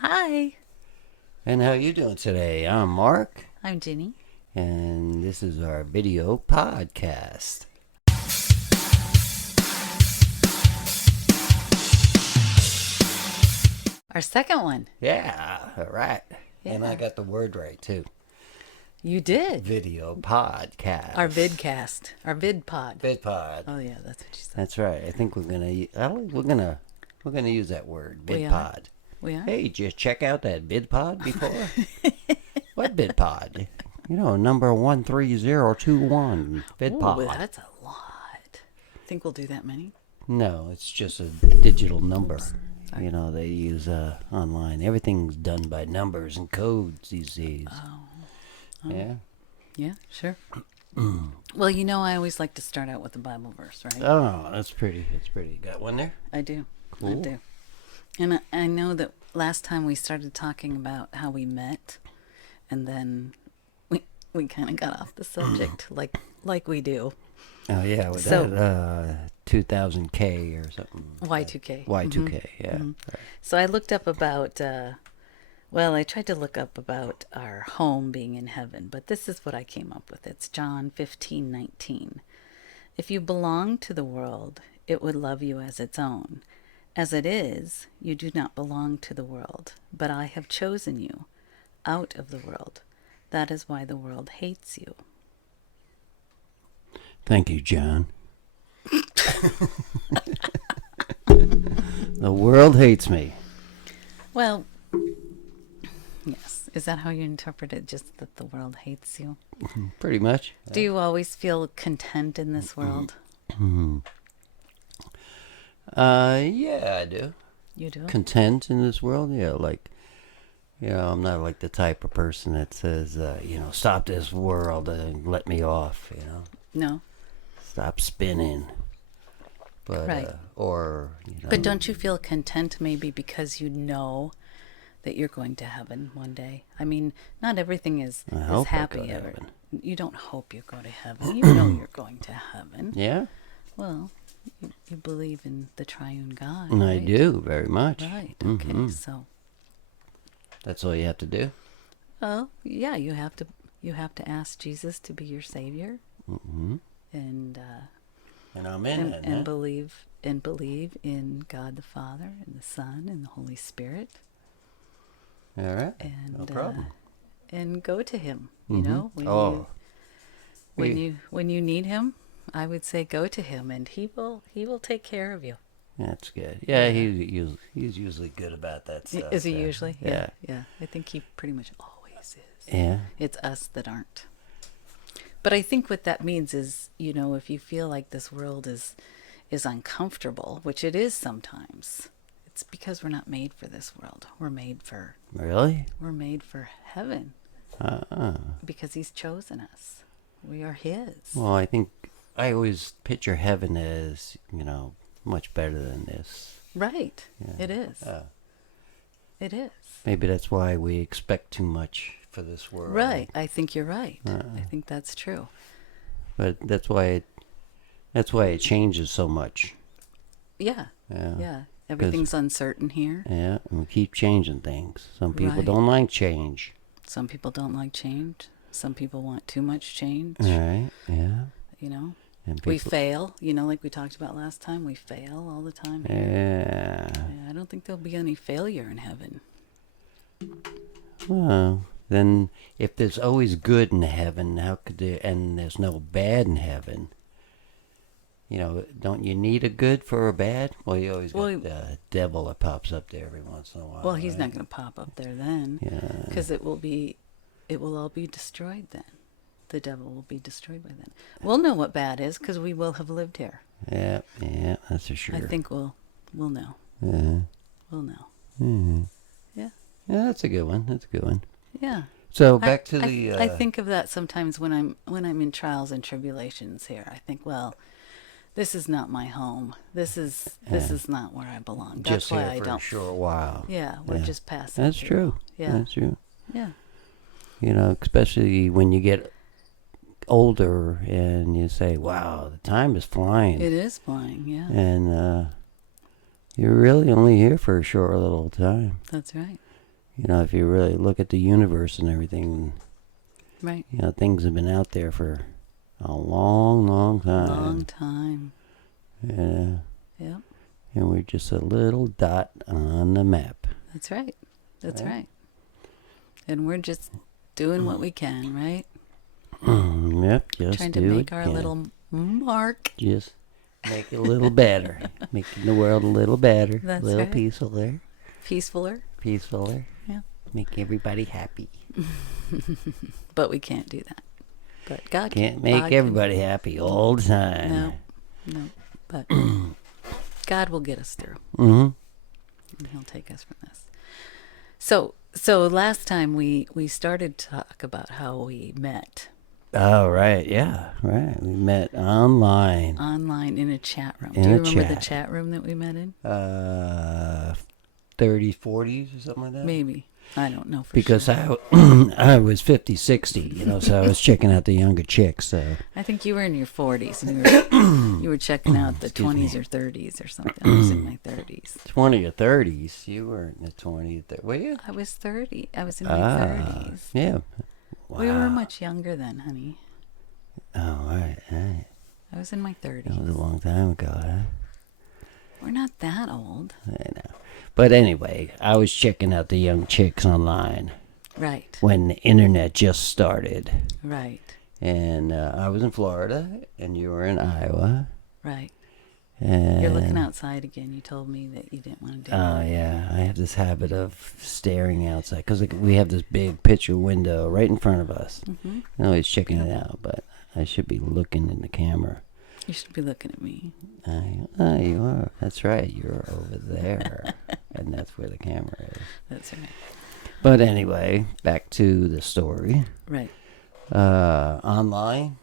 Hi, And how you doing today? I'm Mark, I'm Ginny. and this is our video podcast. Our second one. Yeah, all right. And I Yeah. got the word right too. You did. Video podcast. Our vidcast. Our vidpod. Vidpod. Oh yeah, that's what you said. That's right. I think we're gonna use that word. We are. Vidpod. We are. Hey, did you check out that vidpod before? What vidpod? You know, number 13021. Vidpod. Ooh, that's a lot. Think we'll do that many? No, it's just a digital number. Oops. Sorry. You know, they use online. Everything's done by numbers and codes these days. Oh. Yeah. Yeah, sure. Well, I always like to start out with a Bible verse, right? Oh, that's pretty. That's pretty. Got one there? I do. Cool. I do. And I know that last time we started talking about how we met, and then we kind of got off the subject, like we do. Oh yeah, with So- that 2000K or something. Y2K. Y2K. Yeah. So I looked up about, I tried to look up about our home being in heaven, but this is what I came up with. It's John 15:19. If you belong to the world, it would love you as its own. As it is, you do not belong to the world, but I have chosen you out of the world. That is why the world hates you. Thank you, John. The world hates me. Well, yes. Is that how you interpret it? Just that the world hates you? Pretty much. Do you always feel content in this world? Yeah, I do. You do? Content in this world. Yeah, I'm not like the type of person that says, stop this world and let me off. No. Stop spinning. But Right. But don't you feel content maybe because you know that you're going to heaven one day? I mean, not everything is I hope I happy go to ever. heaven. You don't hope you go to heaven. You know you're going to heaven. Yeah, Well, you believe in the triune God. and I right? do very much. Right. Okay. Mhm. So, That's all you have to do. well, yeah, you have to ask Jesus to be your savior, Hmm. and And I'm in it. and believe in God the Father and the Son and the Holy Spirit. All right. And No problem. And go to him. Mhm. When you need him, I would say go to him, and he will take care of you. That's good. Yeah, he's usually good about that stuff. Is he yeah. usually? Yeah. Yeah. I think he pretty much always is. Yeah. It's us that aren't. But I think what that means is, if you feel like this world is uncomfortable, which it is sometimes, it's because we're not made for this world. We're made for Really? heaven because he's chosen us. We are his. Well, I think I always picture heaven as, much better than this. Right. Yeah. It is. It is. Maybe that's why we expect too much for this world. Right. I think you're right. I think that's true. But that's why it changes so much. Yeah. Yeah. Yeah. Everything's uncertain here. Yeah, and we keep changing things. Some people Right. don't like change. Some people don't like change. Some people want too much change. Right? Yeah. And We fail, like we talked about last time. We fail all the time. Yeah. I don't think there'll be any failure in heaven. Well, then if there's always good in heaven, how could there? And there's no bad in heaven. Don't you need a good for a bad? Well, you always got the devil that pops up there every once in a while. Well, he's right? not going to pop up there then, Yeah. because it will all be destroyed then. The devil will be destroyed by then. We'll know what bad is because we will have lived here. Yeah. Yeah. That's for sure. I think we'll know. Yeah. We'll know. Mm-hmm. Yeah. Yeah, that's a good one. Yeah. So back to the. I think of that sometimes when I'm in trials and tribulations here. I think, well, this is not my home. This is not where I belong. That's just why here I for don't. a short while. Yeah, we're Yeah. just passing. That's through. true. Yeah. That's true. Yeah. Especially when you get older and you say, wow, the time is flying. It is flying, yeah. And you're really only here for a short little time. That's right. if you really look at the universe and everything, Right. things have been out there for a long, long time. Long time. Yeah. Yep. And we're just a little dot on the map. That's right. That's right. And we're just doing what we can, right? Yep, just Trying to do make it our again. little mark. Just make it a little better. Making the world a little better. That's a little right. peacefuler. Peacefuler. Yeah. Make everybody happy. But we can't do that. But God Can't can. make God everybody happy all the time. No. But God will get us through. Mm-hmm. And He'll take us from this. So last time we started to talk about how we met Oh, right. Yeah, right. We met online. online in a chat room. In Do you a remember the chat. chat room that we met in? 30s, 40s or something like that? Maybe. I don't know for Because sure. I was 50, 60, so I was checking out the younger chicks. So. I think you were in your 40s and you were checking out the Excuse 20s me. or 30s or something. I was in my 30s. 20 or 30s. You were in the 20 or 30s. Were you? I was 30. I was in my 30s. Yeah. Wow. We were much younger then, honey. Oh, right. I was in my 30s. That was a long time ago, huh? We're not that old. I know. But anyway, I was checking out the young chicks online Right. when the internet just started. Right. And I was in Florida, and you were in Iowa. Right. And You're looking outside again. You told me that you didn't want to do Oh, that. yeah. I have this habit of staring outside because we have this big picture window right in front of us. Mm-hmm. I'm always checking it out, but I should be looking in the camera. You should be looking at me. You are. That's right. You're over there. And that's where the camera is. That's right. But anyway, back to the story. Right. Online,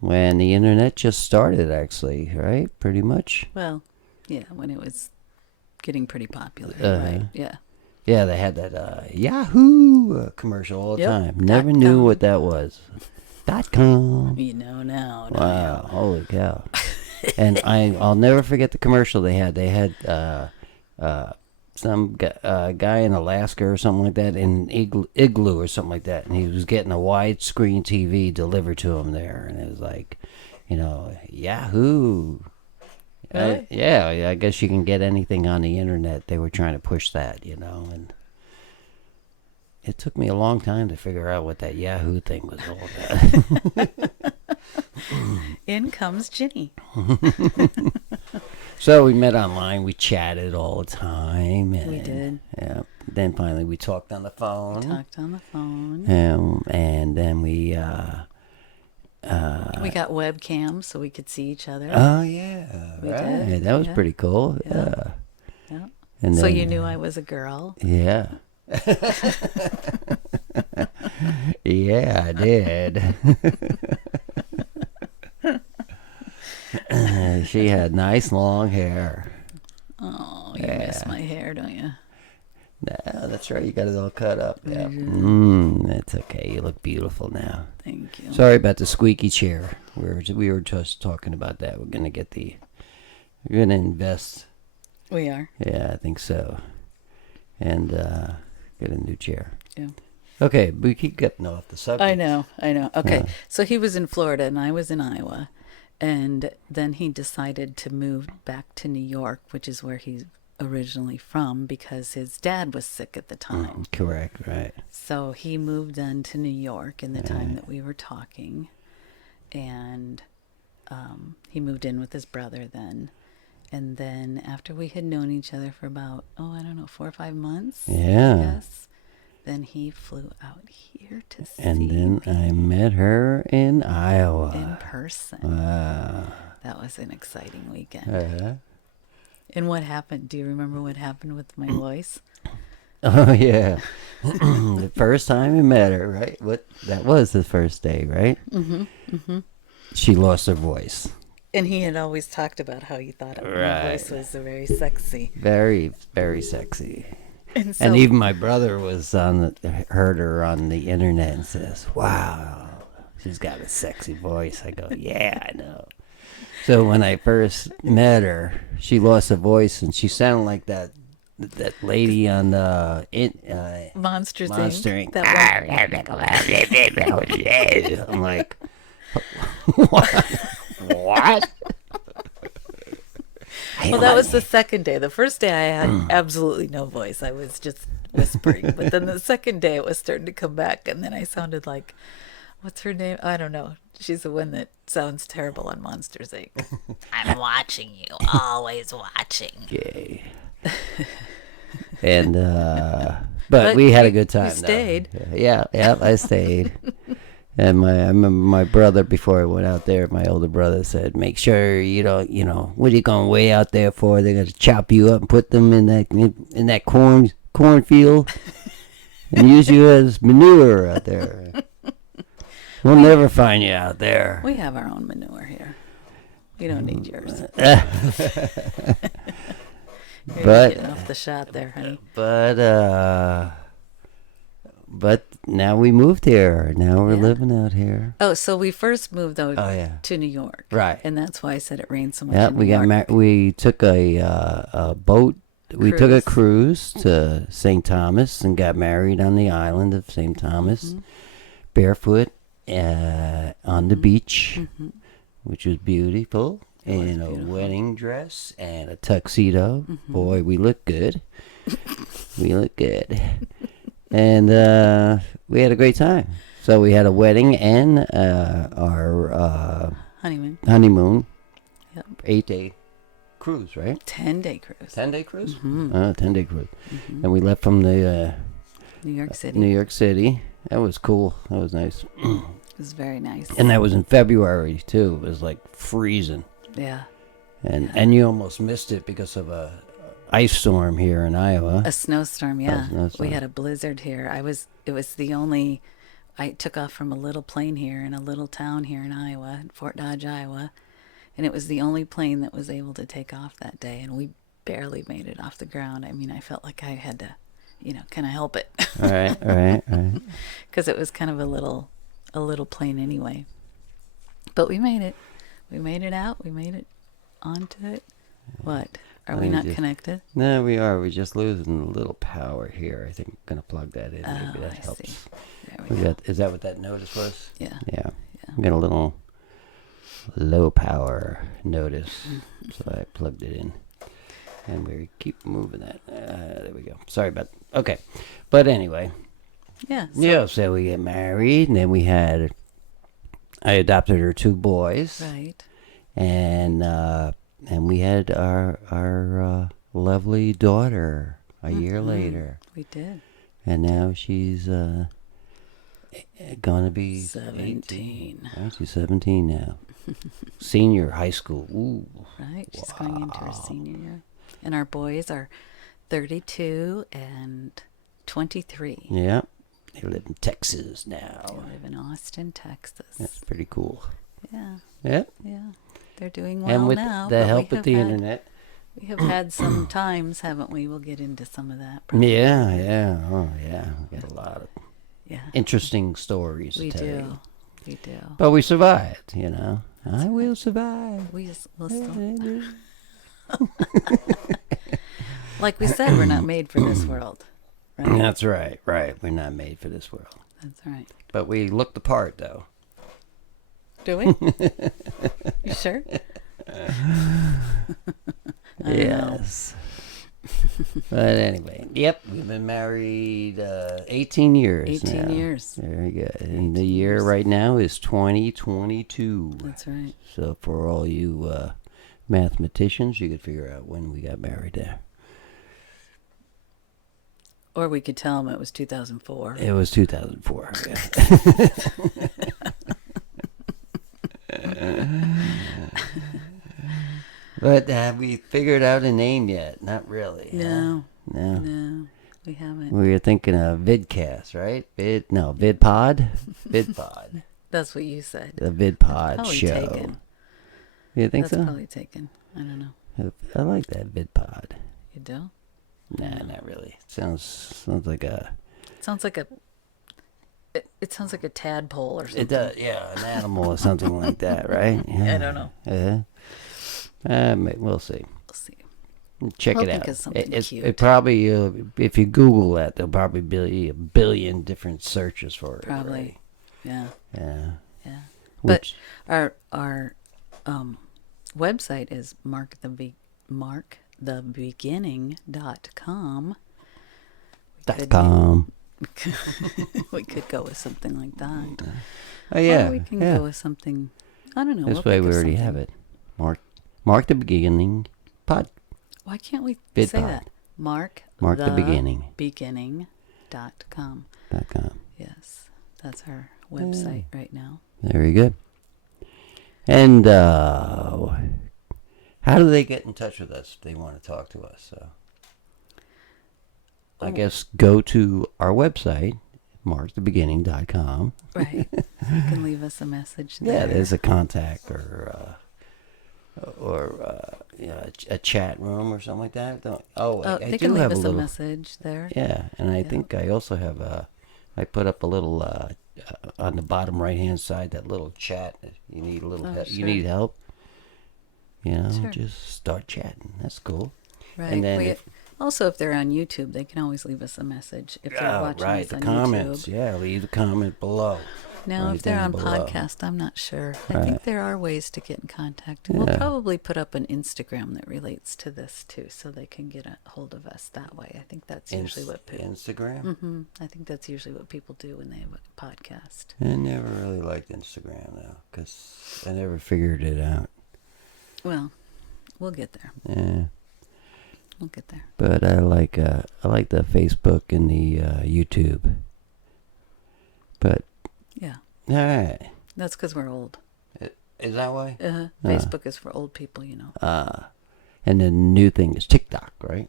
when the internet just started, actually, right? Pretty much. Well, yeah, when it was getting pretty popular, Uh-huh. right? Yeah. Yeah, they had that Yahoo commercial all the Yep. time. Never .com. knew what that was. .com. You know now. don't Wow, holy cow. And I'll never forget the commercial they had. They had some guy in Alaska or something like that, in an igloo or something like that, and he was getting a widescreen TV delivered to him there, and it was like, Yahoo. Really? Yeah, I guess you can get anything on the internet. They were trying to push that, and it took me a long time to figure out what that Yahoo thing was all about. In comes Ginny. So we met online. We chatted all the time. And, We did. Yeah. Then finally we talked on the phone. Talked on the phone. And then we... We got webcams so we could see each other. Oh, yeah. We right. did, That was yeah. pretty cool. Yeah. Yeah. Yeah. And So then, you knew I was a girl. Yeah. Yeah, I did. She had nice long hair. Oh, you miss my hair, don't you? No, that's right. You got it all cut up. Yeah. Mhm. That's okay. You look beautiful now. Thank you. Sorry about the squeaky chair. We were just talking about that. We're gonna invest. We are. Yeah, I think so. And get a new chair. Yeah. Okay, but we keep getting off the subject. I know. Okay, Yeah. so he was in Florida and I was in Iowa. And then he decided to move back to New York, which is where he's originally from, because his dad was sick at the time. Correct, right. So he moved then to New York in the time that we were talking. And he moved in with his brother then. And then after we had known each other for about, 4 or 5 months, Yeah. I guess, then he flew out here to see And then me I met her in Iowa. in person. Wow. That was an exciting weekend. Uh-huh. And what happened? Do you remember what happened with my voice? Oh, yeah. The first time we met her, right? That was the first day, right? Mm-hmm. Mm-hmm. She lost her voice. And he had always talked about how he thought my Right. voice was very sexy. Very, very sexy. And so, And even my brother heard her on the internet and says, "Wow, she's got a sexy voice." I go, "Yeah, I know." So when I first met her, she lost her voice and she sounded like that that lady on Monsters Monster Inc. Inc. That I'm like, what? What? well, that was the second day. The first day I had absolutely no voice. I was just whispering. But then the second day it was starting to come back, and then I sounded like, what's her name? I don't know. She's the one that sounds terrible on Monsters Inc. I'm watching you, always watching. Okay. And but we had a good time. You stayed. Yeah, I stayed. And I remember my brother, before I went out there, my older brother said, "Make sure you don't, what are you going way out there for? They're gonna chop you up and put them in that cornfield and use you as manure out there. We'll never find you out there." We have our own manure here. We don't need yours. You're getting off the shot there, honey. But now we moved here. Now we're living out here. Oh, so we first moved though to New York, right? And that's why I said it rained so much. Yeah, in we New got York. we took a boat. We took a cruise to St. Thomas and got married on the island of St. Thomas, barefoot on the beach, which was beautiful. In a wedding dress and a tuxedo. Boy, we look good. We look good. And we had a great time. So we had a wedding and our honeymoon. Yep. 8-day cruise, right? 10-day cruise. 10-day cruise? 10-day cruise. And we left from the New York City. New York City. That was cool. That was nice. It was very nice. And that was in February, too. It was like freezing. Yeah. And you almost missed it because of a ice storm here in Iowa. A snowstorm, yeah. Snowstorm. We had a blizzard here. It was the only, I took off from a little plane here in a little town here in Iowa, Fort Dodge, Iowa. And it was the only plane that was able to take off that day. And we barely made it off the ground. I mean, I felt like I had to, can I help it? All right. Because it was kind of a little plane anyway. But we made it. We made it out. We made it onto it. What? Are we not connected? No, we are. We're just losing a little power here. I think I'm going to plug that in. Maybe that helps. See. There we go. Is that what that notice was? Yeah. Yeah. We got a little low power notice. So I plugged it in. And we keep moving that. There we go. Sorry about that. Okay. But anyway. Yeah. So we get married. And then I adopted her 2 boys. Right. And we had our lovely daughter a year later. We did. And now she's gonna be 17. Right, she's 17 now. Senior high school. Ooh. Right. She's going into her senior year. And our boys are 32 and 23. Yeah. They live in Texas now. They live in Austin, Texas. That's pretty cool. Yeah. Yeah. Yeah. They're doing well and with now. the help of the internet. We have had some times, haven't we? We'll get into some of that. Probably. Yeah. Oh, yeah. We got a lot of interesting stories to tell you. We do. But we survived, I will survive. We'll still... Like we said, we're not made for this world. Right? That's right. We're not made for this world. That's right. But we look the part, though. Do we? You sure? Yes. But anyway, we've been married 18 years 18 now. years. Very good. And the year right now is 2022. That's right. So for all you mathematicians, you could figure out when we got married there. Or we could tell them it was 2004. It was 2004. But have we figured out a name yet? Not really. No. Huh? No, we haven't. We were thinking of Vidcast, right? Vidpod? Vidpod. That's what you said. The Vidpod Probably show. Taken. You think That's so? probably taken. I don't know. I like that Vidpod. You do? Nah, not really. It sounds like a... Sounds like a... It sounds like a tadpole or something. It does, yeah, an animal or something like that, right? Yeah. I don't know. We'll see. We'll see. Check We'll it think out. of something cute. It probably, if you Google that, there'll probably be a billion different searches for it. Probably. Already. Yeah. Yeah. Yeah. Which, But our website is markthebeginning.com. .com. We could go with something like that. Oh yeah. Or we can yeah. go with something. I don't know. This way we already have it. Mark the beginning pod. Why can't we Vidpod. say that? Mark the beginning. beginning.com. .com. Yes, that's our website right now. Very good. And how do they get in touch with us if they want to talk to us? I guess go to our website, markthebeginning.com. Right. You can leave us a message there. Yeah, there's a contact or a chat room or something like that. I they do can leave have us a little message there. Yeah, and I think I also have I put up a little on the bottom right hand side, that little chat. You need a little help. Sure. You need help. Sure. Just start chatting. That's cool. Right. And then also, if they're on YouTube, they can always leave us a message. If they're watching us on comments. YouTube. Yeah, leave a comment below. Now, right if they're on below. podcast, I'm not sure. I Right. think there are ways to get in contact. Yeah. We'll probably put up an Instagram that relates to this too, so they can get a hold of us that way. I think that's usually what people. Instagram. I think that's usually what people do when they have a podcast. I never really liked Instagram though, because I never figured it out. Well, we'll get there. Yeah. We'll get there. But I like the Facebook and the YouTube. But Yeah. all right. That's because we're old. Is that why? Facebook is for old people, you know. And the new thing is TikTok, right?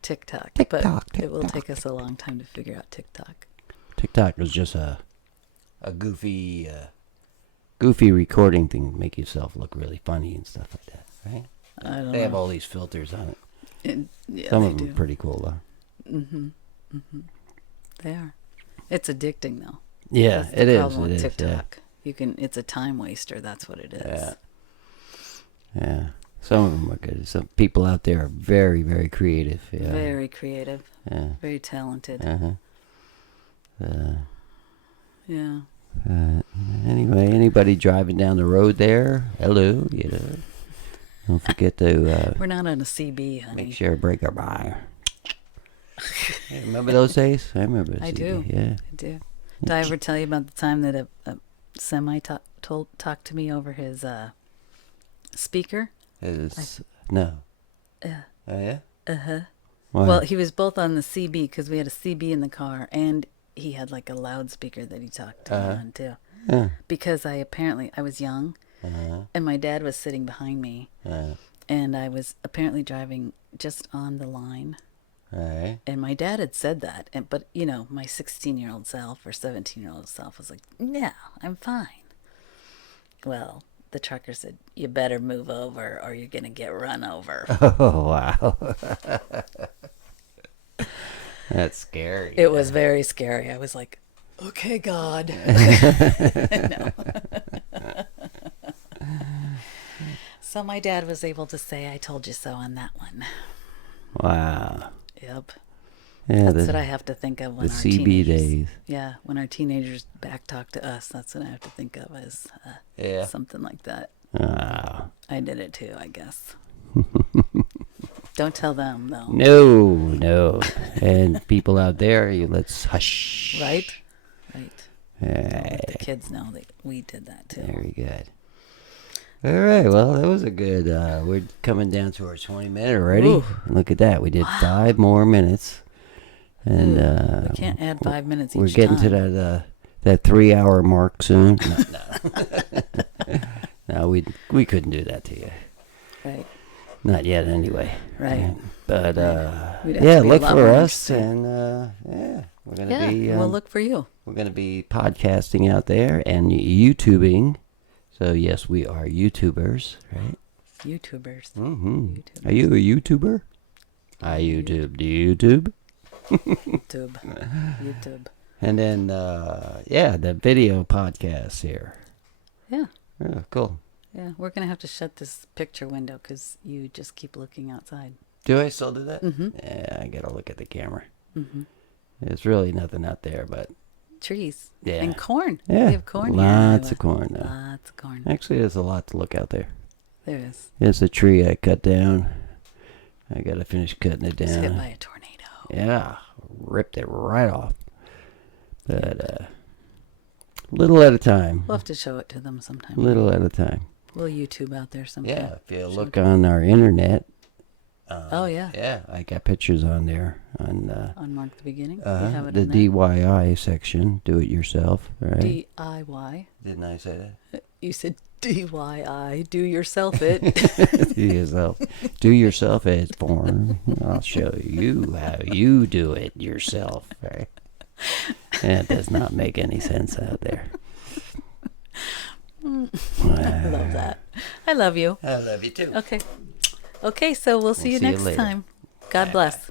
TikTok. TikTok, But it will take us a long time to figure out TikTok. TikTok is just a goofy recording thing to make yourself look really funny and stuff like that, right? I don't know. They have all these filters on it. Yeah, Some they of them do. are pretty cool though. They are. It's addicting though. Yeah, That's the it is. problem It with is. TikTok. It's a time waster. That's what it is. Yeah. Yeah. Some of them are good. Some people out there are very, very creative. Yeah. Very creative. Yeah. Very talented. Yeah. Anyway, anybody driving down the road there? Hello. Don't forget to We're not on a CB, honey. make sure to break our by. Hey, remember those days? I remember. I CB. do. Yeah. I do. Did I ever tell you about the time that a semi talked to me over his speaker? No. Yeah. Oh yeah. Why? Well, he was both on the CB because we had a CB in the car, and he had like a loudspeaker that he talked to me on too. Yeah. Because I was young, and my dad was sitting behind me, and I was apparently driving just on the line. Right. And my dad had said that, but my 16-year-old self or 17-year-old self was like, "No, I'm fine." Well, the trucker said, "You better move over, or you're gonna get run over." Oh wow. That's scary. It was very scary. I was like, "Okay, God." No. So my dad was able to say, "I told you so" on that one. Wow. Yep. Yeah, That's what I have to think of when the our CB teenagers. days. Yeah, when our teenagers back talk to us, that's what I have to think of as something like that. Wow. I did it too, I guess. Don't tell them, though. No. And people out there, let's hush. Right? Don't Right. let the kids know that we did that too. Very good. All right. Well, that was a good. We're coming down to our 20-minute already. Ooh. Look at that. We did 5 more minutes, and we can't add 5 minutes each we're getting time. to that 3-hour mark soon. No, we couldn't do that to you. Right. Not yet, anyway. Right. But We'd have to be a look lot for more us, interesting. and we're gonna be. We'll look for you. We're gonna be podcasting out there and YouTubing. So yes, we are YouTubers, right? YouTubers. Mm-hmm. YouTubers. Are you a YouTuber? I YouTube. Do you YouTube? YouTube. And then, the video podcast here. Yeah. Yeah, cool. Yeah, we're going to have to shut this picture window because you just keep looking outside. Do I still do that? Mm-hmm. Yeah, I gotta look at the camera. Mm-hmm. There's really nothing out there, but Trees. yeah. And corn. Yeah, We have corn here. lots of corn. Lots of corn. Actually, there's a lot to look out there. There is. Here's a tree I cut down. I gotta finish cutting it It's hit down. by a tornado. Yeah, ripped it right off. But little at a time. We'll have to show it to them sometime. Little at a time. We'll YouTube out there sometime. Yeah, if you look on our internet. Oh, yeah. Yeah, I got pictures on there On Mark the Beginning. You have it the in there. DIY section. Do it yourself, right? DIY. Didn't I say that? You said DIY. Do yourself it. Do yourself. Do yourself as born. I'll show you how you do it yourself. Right? That does not make any sense out there. I love that. I love you. I love you too. Okay. Okay, so we'll see you see you next later. time. God bless.